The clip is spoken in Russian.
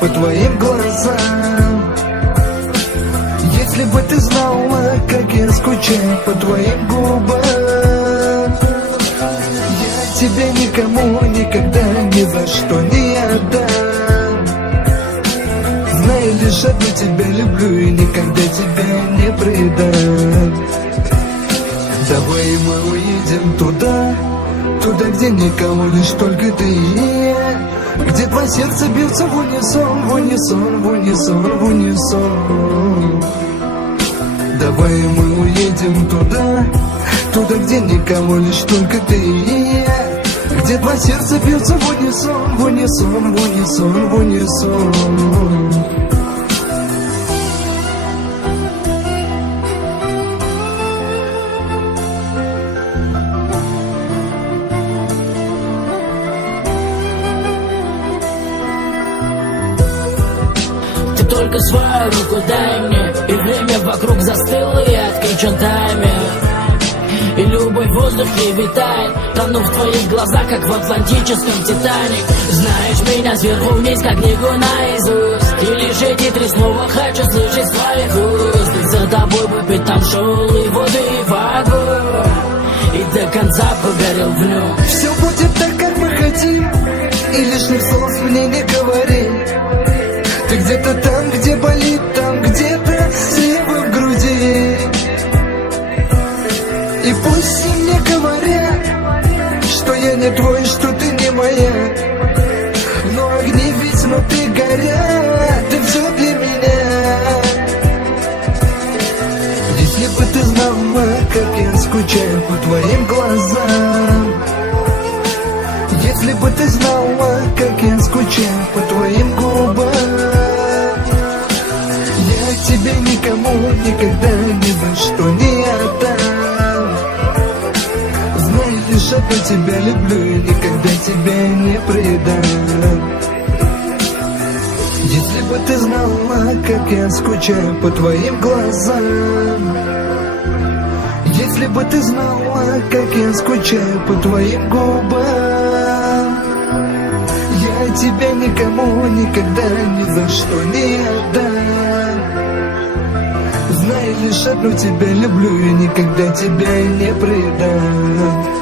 по твоим глазам. Если бы ты знала, как я скучаю по твоим губам. Я тебя никому никогда ни за что не отдам. Знай, лишь одну тебя люблю и никогда тебя не предам. Давай мы уедем туда, где никого, лишь только ты и я. Где два сердца бьются в унисон, в унисон, в унисон, в унисон. Давай мы уедем туда, где никого, лишь только ты и я. Где два сердца бьются в унисон, в унисон, в унисон, в унисон. Только свою руку дай мне, и время вокруг застыло, и отключен таймер. И любой воздух не витает, тону в твоих глазах, как в атлантическом Титаник. Знаешь меня сверху вниз, как книгу наизусть, и лишь эти три слова хочу слышать с твоих уст. И за тобой бы пятам шел и воду, и в огонь, и до конца погорел в нем. Все будет так, как мы хотим, и лишних слов мне не говори. Ты где-то там, где болит, там где-то слева в груди. И пусть все мне говорят, что я не твой, что ты не моя. Но огни ведь внутри горят, ты все для меня. Если бы ты знала, как я скучаю по твоим глазам. Если бы ты знала, как я скучаю по твоим губам. Тебя никому никогда ни за что не отдам. Знай, лишь одну тебя люблю и никогда тебя не предам. Если бы ты знала, как я скучаю по твоим глазам. Если бы ты знала, как я скучаю по твоим губам. Я тебя никому никогда ни за что не отдам. Знай, лишь одну тебя люблю и никогда тебя не предам.